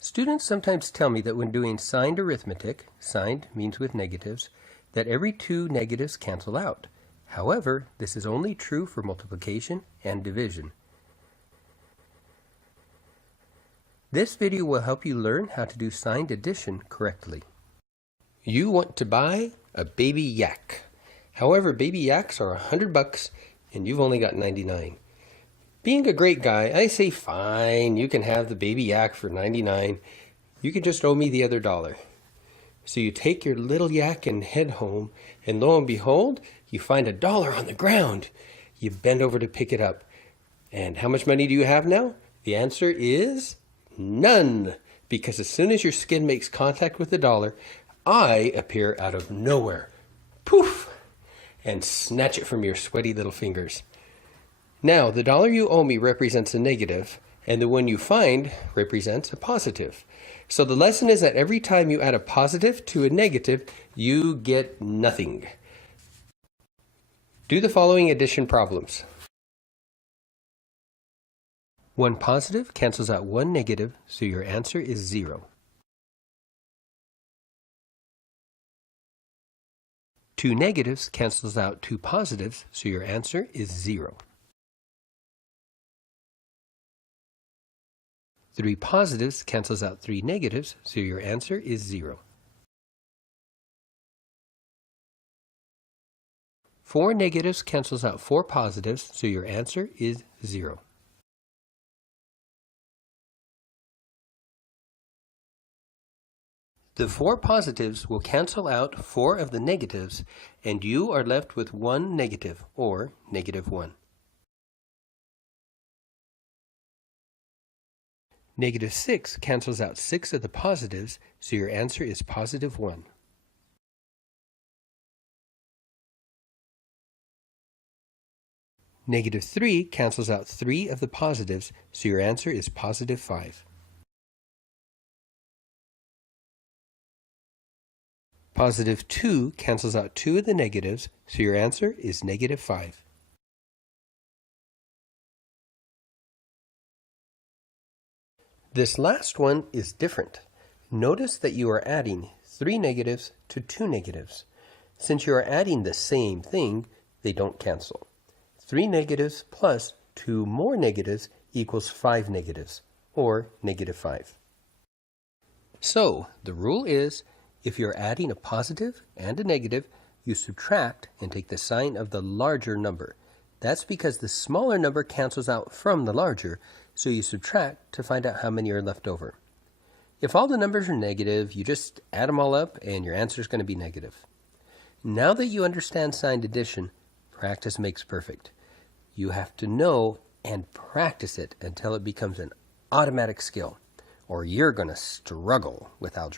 Students sometimes tell me that when doing signed arithmetic, signed means with negatives, that every two negatives cancel out. However, this is only true for multiplication and division. This video will help you learn how to do signed addition correctly. You want to buy a baby yak. However, baby yaks are $100 and you've only got 99. Being a great guy, I say fine, you can have the baby yak for 99. You can just owe me the other $1. So you take your little yak and head home, and lo and behold, you find $1 on the ground. You bend over to pick it up. And how much money do you have now? The answer is none. Because as soon as your skin makes contact with the $1, I appear out of nowhere. Poof! And snatch it from your sweaty little fingers. Now, the $1 you owe me represents a negative, and the one you find represents a positive. So the lesson is that every time you add a positive to a negative, you get nothing. Do the following addition problems. One positive cancels out one negative, so your answer is 0. Two negatives cancels out two positives, so your answer is 0. 3 positives cancels out 3 negatives, so your answer is 0. 4 negatives cancels out 4 positives, so your answer is 0. The 4 positives will cancel out 4 of the negatives, and you are left with 1 negative, or -1. -6 cancels out 6 of the positives, so your answer is +1. -3 cancels out 3 of the positives, so your answer is +5. +2 cancels out 2 of the negatives, so your answer is -5. This last one is different. Notice that you are adding 3 negatives to 2 negatives. Since you are adding the same thing, they don't cancel. 3 negatives plus 2 more negatives equals 5 negatives, or -5. So, the rule is, if you're adding a positive and a negative, you subtract and take the sign of the larger number. That's because the smaller number cancels out from the larger, so you subtract to find out how many are left over. If all the numbers are negative, you just add them all up and your answer is going to be negative. Now that you understand signed addition, practice makes perfect. You have to know and practice it until it becomes an automatic skill, or you're going to struggle with algebra.